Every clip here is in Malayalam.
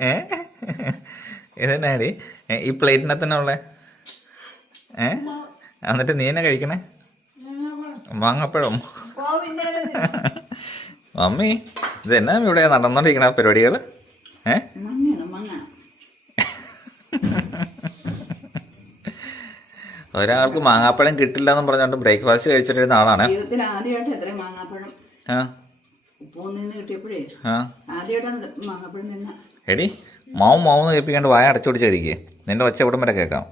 ഏ? ഇതെന്നാടി? ഈ പ്ലേറ്റിനെ തന്നെ ഉള്ളേ? ഏ? എന്നിട്ട് നീ എന്നെ കഴിക്കണേ? മാങ്ങപ്പഴം. മമ്മി ഇതെന്നാ ഇവിടെ നടന്നോണ്ടിരിക്കണ പരിപാടികൾ? ഏ? ഒരാൾക്ക് മാങ്ങാപ്പഴം കിട്ടില്ല എന്ന് പറഞ്ഞുകൊണ്ട് ബ്രേക്ക്ഫാസ്റ്റ് കഴിച്ചിട്ടിരുന്ന ആളാണ് ആദ്യമായിട്ട് എത്ര മാങ്ങാപ്പഴം. ആ. എടി മാവും മാവും കേൾപ്പിക്കാണ്ട് വായ അടച്ചുപിടിച്ചിരിക്കേ നിന്റെ ഒച്ച ഇവിടം വരെ കേൾക്കാം?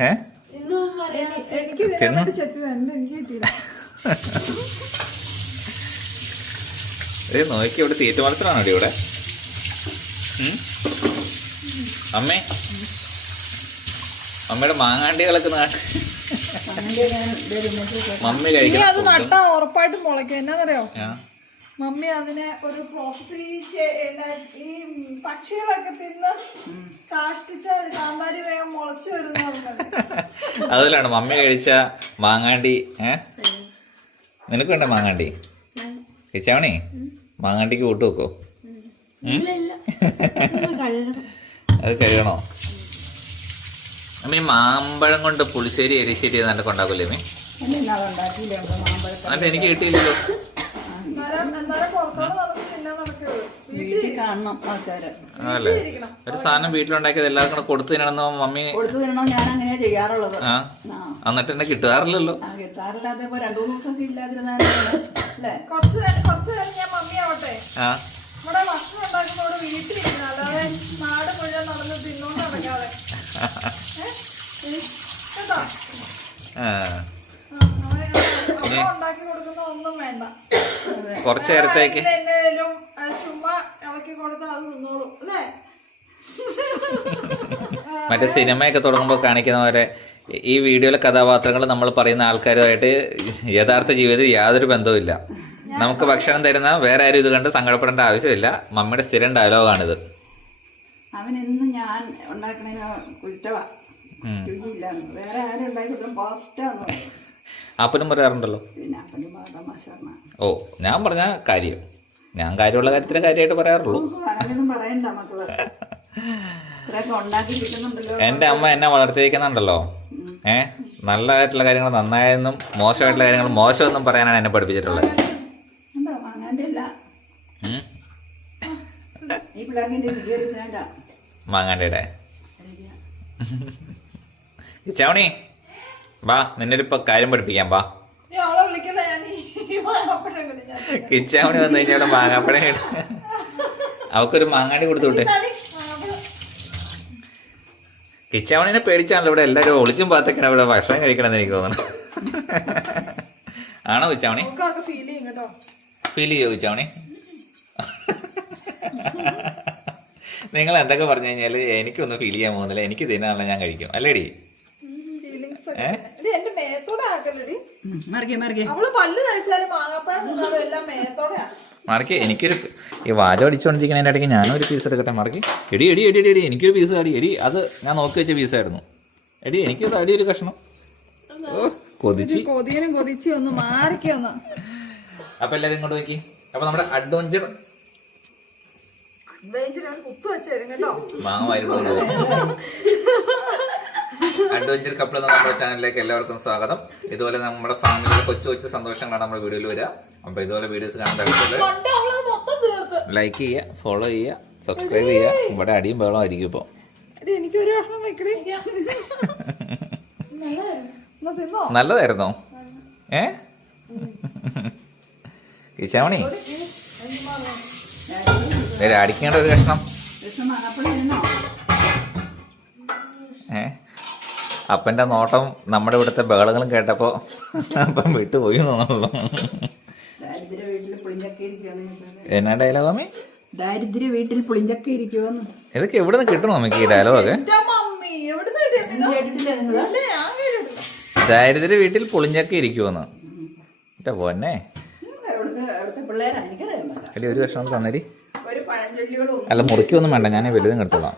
ഏ? നോക്കി ഇവിടെ തീറ്റ മത്സരമാണോ ഇവിടെ? അമ്മേ. അമ്മയുടെ മാങ്ങാണ്ടികളൊക്കെ നാട്ട് മമ്മി ഇനി അത് നട്ടാ ഉറപ്പായിട്ടും മുളയ്ക്കും. എന്നാന്നറിയോ? മമ്മി അതിനെ ഒരു പ്രോസസ് ഈ പക്ഷികളൊക്കെ തിന്ന് കാഷ്ടിച്ച കാന്താരി വേഗം മുളച്ചു വരുന്ന അതിലാണ് മമ്മി കഴിച്ച മാങ്ങാണ്ടി ഏ? നിനക്ക് വേണ്ട മാങ്ങാണ്ടി? കഴിച്ചാവണേ മാങ്ങാണ്ടിക്ക് കൂട്ടു വെക്കോ. ഉം? അത് കഴിയണോ അമ്മ ഈ മാമ്പഴം കൊണ്ട് പുളിശ്ശേരി എരിശ്ശേരി എന്നൊക്കെ ഉണ്ടാക്കൂലേ അമ്മ? എന്നിട്ട് എനിക്ക് കിട്ടിയില്ലല്ലോ. അതല്ലേ ഒരു സാധനം വീട്ടിലുണ്ടാക്കിയത് എല്ലാവർക്കും കൂടെ കൊടുത്തു തിന്നണമെന്ന് മമ്മി കൊടുത്തു ഞാൻ അങ്ങനെ ചെയ്യാറുള്ളത്. ആ? എന്നിട്ട് എന്നെ കിട്ടാറില്ലല്ലോ. ആ കിട്ടാറില്ലാതെ രണ്ടു മൂന്ന് ദിവസമൊക്കെ ഇല്ലാതിരുന്നാലും അല്ലേ? കുറച്ച് നേരം കുറച്ച് നേരം ഞാൻ മമ്മി ആവട്ടെ. ആ. ഇവിടെ ഭക്ഷണം ഉണ്ടാക്കുന്നതോട് വീട്ടിലിരിക്കണം. അല്ലാതെ നാട് മുഴുവൻ നടന്ന് തിന്നോണ്ട് നടക്കാതെ. കുറച്ച് നേരത്തേക്ക്. എന്തെങ്കിലും ചുമ്മാ ഇളക്കി കൊടുത്താൽ അത് നിന്നോളൂ അല്ലേ? മറ്റേ സിനിമയൊക്കെ തുടങ്ങുമ്പോൾ കാണിക്കുന്ന പോലെ ഈ വീഡിയോയിലെ കഥാപാത്രങ്ങൾ നമ്മൾ പറയുന്ന ആൾക്കാരുമായിട്ട് യഥാർത്ഥ ജീവിതത്തിൽ യാതൊരു ബന്ധവുമില്ല. നമുക്ക് ഭക്ഷണം തരുന്ന വേറെ ആരും ഇത് കണ്ട് സങ്കടപ്പെടേണ്ട ആവശ്യമില്ല. മമ്മിയുടെ സ്ഥിരം ഡയലോഗാണിത് അവനെന്നും ഞാൻ ഉണ്ടാക്കണ കുറ്റവാ. വേറെ ആരും പോസ്റ്റാന്ന് അപ്പനും പറയാറുണ്ടല്ലോ. പിന്നെ തമാശ ഓ ഞാൻ പറഞ്ഞ കാര്യം. ഞാൻ കാര്യമുള്ള കാര്യത്തിലെ കാര്യമായിട്ട് പറയാറുള്ളൂ. എന്റെ പറയണ്ട മക്കൾ ഇത്രയൊക്കെ ഉണ്ടാക്കി കിട്ടുന്നുണ്ടല്ലോ എന്റെ അമ്മ എന്നെ വളർത്തിയിരിക്കുന്നുണ്ടല്ലോ ഏ നല്ലതായിട്ടുള്ള കാര്യങ്ങൾ നന്നായെന്നും മോശമായിട്ടുള്ള കാര്യങ്ങൾ മോശമെന്നും പറയാനാണ് എന്നെ പഠിപ്പിച്ചിട്ടുള്ളത്. അല്ല. ഉം. ഈ വിജയം വേണ്ട. മാങ്ങാണ്ടിയുടെ ഇച്ചാവണി വാ നിന്നെ ഇപ്പൊ കാര്യം പഠിപ്പിക്കാം വാ. കിച്ചാവണി വന്നു കഴിഞ്ഞാൽ ഇവിടെ മാങ്ങാപ്പഴം. അവക്കൊരു മാങ്ങാടി കൊടുത്തുവിട്ടെ. കിച്ചാവണിനെ പേടിച്ചാണല്ലോ ഇവിടെ എല്ലാവരും ഒളിച്ചും പാത്തക്കണ ഇവിടെ ഭക്ഷണം കഴിക്കണമെന്ന് എനിക്ക് തോന്നണം. ആണോ നമുക്കൊക്കെ ഫീൽ ചെയ്യും കിച്ചാവണി നിങ്ങൾ എന്തൊക്കെ പറഞ്ഞു കഴിഞ്ഞാൽ എനിക്കൊന്നും ഫീൽ ചെയ്യാൻ പോകുന്നില്ല. എനിക്ക് തിന്നാനുള്ള ഞാൻ കഴിക്കും. അല്ലേടി ഫീലിങ്സ് ഏ? എടി എന്റെ മേത്തോടെ മറികെ അവൾ പല്ല് കഴിച്ചാലും മാങ്ങാപ്പഴം എല്ലാം മേത്തോടെയാ. മാർക്ക് എനിക്കൊരു ഈ വാച അടിച്ചുകൊണ്ടിരിക്കുന്നതിന്റെ ഇടയ്ക്ക് ഞാനൊരു ഒരു പീസ് എടുക്കട്ടെ? മാർക്ക് എടി എടി എടി എടി എടി എനിക്കൊരു പീസ് അടി എടി അത് ഞാൻ നോക്കി വെച്ച പീസായിരുന്നു എടി എനിക്കൊരു അടി ഒരു കഷ്ണം. ഓ കൊതിച്ച്. കൊതിയനും കൊതിച്ച് ഒന്ന് മാറിക്കൊന്ന് അപ്പൊ എല്ലാരും ഇങ്ങോട്ട് നോക്കി. അപ്പൊ നമ്മുടെ അഡ്വഞ്ചർ അഡ്വഞ്ചർ കപ്പിൾ എന്ന നമ്മുടെ ചാനലിലേക്ക് എല്ലാവർക്കും സ്വാഗതം. ഇതുപോലെ നമ്മുടെ ഫാമിലിയിലെ കൊച്ചു കൊച്ചു സന്തോഷങ്ങളാണ് നമ്മുടെ വീഡിയോയിൽ വരിക. അപ്പൊ ഇതുപോലെ വീഡിയോസ് കാണാൻ ലൈക്ക് ചെയ്യുക ഫോളോ ചെയ്യുക സബ്സ്ക്രൈബ് ചെയ്യുക. ഇവിടെ അടിയും ബഹളമായിരിക്കും ആയിരിക്കും ഇപ്പൊ. നല്ലതായിരുന്നോ? ഏ? കിച്ചാമണി അടിക്കേണ്ട ഒരു കഷ്ണം കൃഷ്ണ മാങ്ങാപ്പഴം തിന്നോ ഏ അപ്പന്റെ നോട്ടം നമ്മുടെ ഇവിടുത്തെ ബഹളങ്ങളും കേട്ടപ്പോൾ അപ്പം വിട്ടുപോയി തോന്നുള്ളൂ ദാരിദ്ര്യ വീട്ടിൽ പുളിഞ്ചക്ക എന്നാ ഡയലോഗ് അമ്മ ദാരിദ്ര്യ വീട്ടിൽ പുളിഞ്ചക്ക ഇരിക്കുവന്ന്. ഇതൊക്കെ എവിടെ നിന്ന് കിട്ടണം അമ്മയ്ക്ക് ഈ ഡയലോഗ് ദാരിദ്ര്യ വീട്ടിൽ പുളിഞ്ചക്ക ഇരിക്കുവെന്ന്. എന്റെ പോന്നെ. എടി ഒരു കഷ്ണം തന്നേരി ഒരു പഴഞ്ചൊല്ലുകളും. അല്ല മുറിക്കൊന്നും വേണ്ട ഞാൻ വലുതും എടുത്തോളാം.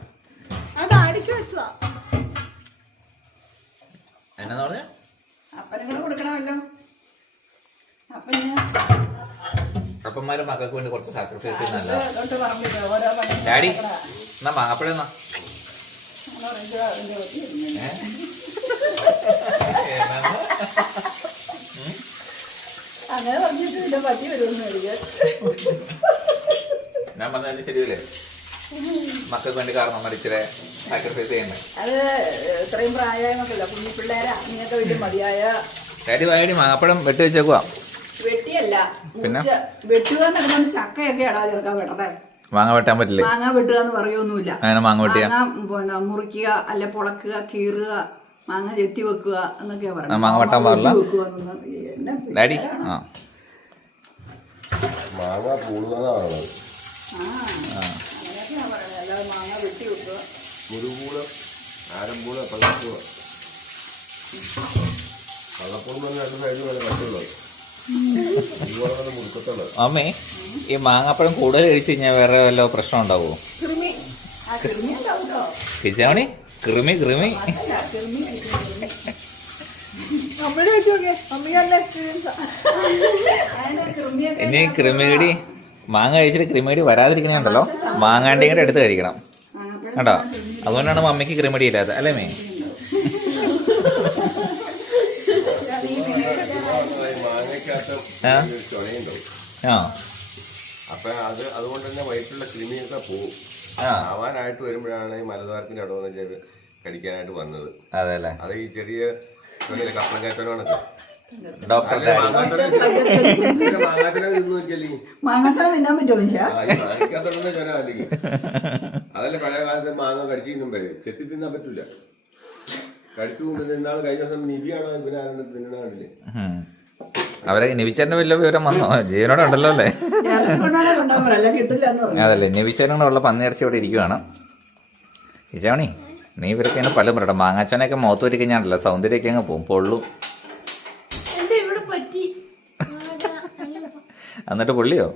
അപ്പന്മാരും മക്കൾക്ക് വേണ്ടി കുറച്ച് സാക്രിഫൈസ് പണി ഡാഡി എന്നാ മാങ്ങപ്പഴം എന്നാ? ഏ? ഏതാന്ന്? അങ്ങനെ പറഞ്ഞിട്ട് പിന്നെ പറ്റി വരുമെന്ന് എനിക്ക് ഞാൻ പറഞ്ഞത് ശരിയല്ലേ? മക്കൾക്ക് വേണ്ടി കാരണം മരിച്ചിരെ സാക്രിഫൈസ് ചെയ്യണ്ടേ? അത് ഇത്രയും പ്രായമൊക്കെ കുഞ്ഞു പിള്ളേരാ ഇങ്ങനത്തെ വലിയ മതിയായ ഡാഡി വായടി മാങ്ങപ്പഴം വെട്ടി വെച്ചേക്കുവാ. പിന്നെ? വെട്ടുക എന്നൊക്കെ ചക്കയൊക്കെ ഇടാ ചെറുക്കാൻ വെട്ടട്ടെ മാങ്ങ വെട്ടാൻ പറ്റില്ല? മാങ്ങ വെട്ടുക എന്ന് പറയൊന്നുമില്ല അങ്ങനെ മാങ്ങ വെട്ടിയ? പിന്നെ മുറിക്കുക അല്ലെ പൊളക്കുക കീറുക മാങ്ങ ചെത്തി വെക്കുക എന്നൊക്കെയാ പറയുന്നത്. മാങ്ങ വെട്ടാൻ പാടില്ല? ഡാഡി ആ. മാങ്ങ പറയുന്നത്. മാങ്ങ വെട്ടി വെക്കുക. മുരുകൂൾ ആരമ്പൂൾ പള്ളപ്പൂൾ പള്ളപ്പൂൾ രണ്ട് സൈഡിൽ വരെ മുറുക്കത്തുള്ളത് അമ്മേ ഈ മാങ്ങാപ്പഴം കൂടുതൽ കഴിച്ചു കഴിഞ്ഞാൽ വേറെ വല്ല പ്രശ്നം ഉണ്ടാവുമോ ഉണ്ടാവുമല്ലോ കിച്ചാമണി കൃമി കൃമി ഇനി കൃമികടി മാങ്ങ കഴിച്ചിട്ട് കൃമികടി വരാതിരിക്കണുണ്ടല്ലോ മാങ്ങാണ്ടിയും കൂടെ എടുത്ത് കഴിക്കണം. കേട്ടോ? അതുകൊണ്ടാണ് മമ്മിക്ക് കൃമിടി ഇല്ലാത്തത്. അല്ലേ മേ ആ. അപ്പൊ അത് അതുകൊണ്ട് തന്നെ വയറ്റിലുള്ള കൃമിയൊക്കെ പോവും. ആ. ആവാനായിട്ട് വരുമ്പോഴാണ് ഈ മലദ്വാരത്തിന്റെ അവിടെ വന്ന് കടിക്കാനായിട്ട് വന്നത്. അതെ അല്ലേ അത് ഈ ചെറിയ കപ്പളം കയറ്റണോണൊക്കെ ഡോക്ടർ അതല്ലേ പഴയ കാലത്ത് മാങ്ങ കടിച്ചു തിന്നുമ്പോ ചെത്തി തിന്നാൻ പറ്റൂല. കടിച്ചു കൊണ്ട് നിന്നാൾ കഴിഞ്ഞ ദിവസം നിവിയാണോ ഇവനാരുടെ തിന്നണ കണ്ടില്ലേ. അവരെ നിവിച്ചേട്ടന്റെ വലിയ വിവരം വന്നോ? ജീവനോടെ ഉണ്ടല്ലോ അല്ലേ? അതല്ലേ നിവിച്ചേട്ടനോട് ഉള്ള പന്നിയിറച്ചി ഇവിടെ ഇരിക്കുവാണ്. ഇജാണി നീ ഇവരൊക്കെ ഇങ്ങനെ പല പറയട്ടെ മാങ്ങാച്ചോനൊക്കെ മുഖത്ത് വരി കഴിഞ്ഞാണല്ലോ സൗന്ദര്യമൊക്കെ അങ്ങ് പോകും പൊള്ളു. എന്നിട്ട് പുള്ളിയോ?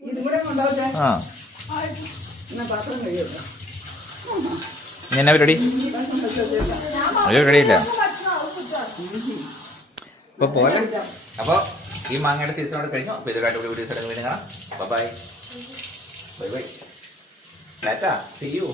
ഇതും കൂടെ കൊണ്ടുപോകട്ടെ ആ എന്നാ പരിപാടി? ഒരു പരിപാടിയില്ല. അപ്പൊ പോലെ അപ്പൊ ഈ മാങ്ങയുടെ സീസൺ അവിടെ കഴിഞ്ഞു. അപ്പൊ ഇതിലായിട്ട് അടിപൊളി വീഡിയോസ് ഒക്കെ വീണ്ടും കാണാം. Bye bye bye tata see you